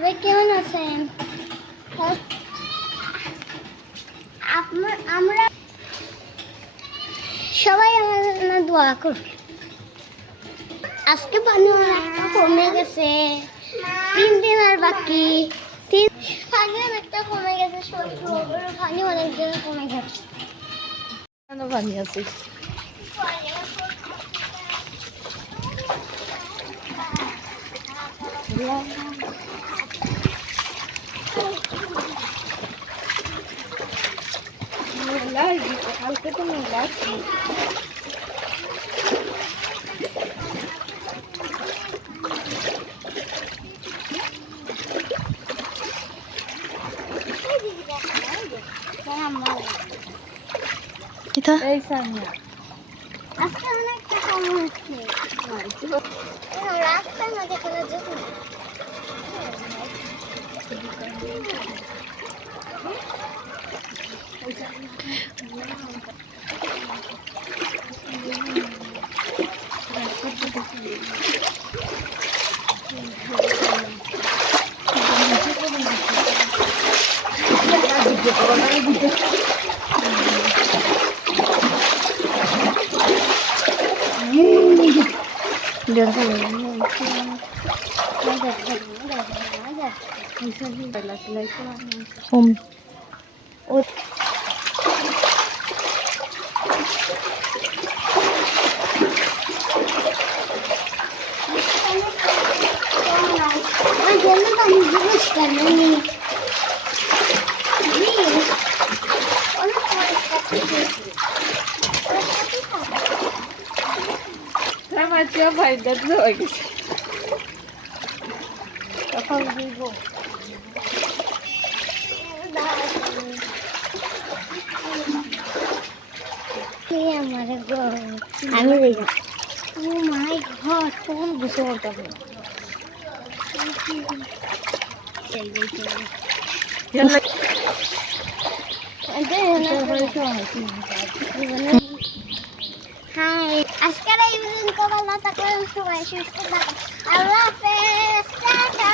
সবাই কেমন আছেন? আমরা সবাই আমার জন্য দোয়া করবে। আজকে পানি অনেকটা কমে গেছে, 3 দিন আর বাকি। পানি অনেকটা কমে গেছে, পানি অনেক দিন কমে গেছে। পানি আছে কালকে তো মেলা এই সামনে আজকে অনেকটা কম হচ্ছে। রাস্তার মধ্যে কোনো ঝুঁকি নেই। আমি দেখি ও মাই গড কোন গুছো করতে হবে হাই আজকের এই পর্যন্ত ভালো থাকবেন সবাই সুস্থ থাকবেন আল্লাহ হাফেজ টাটা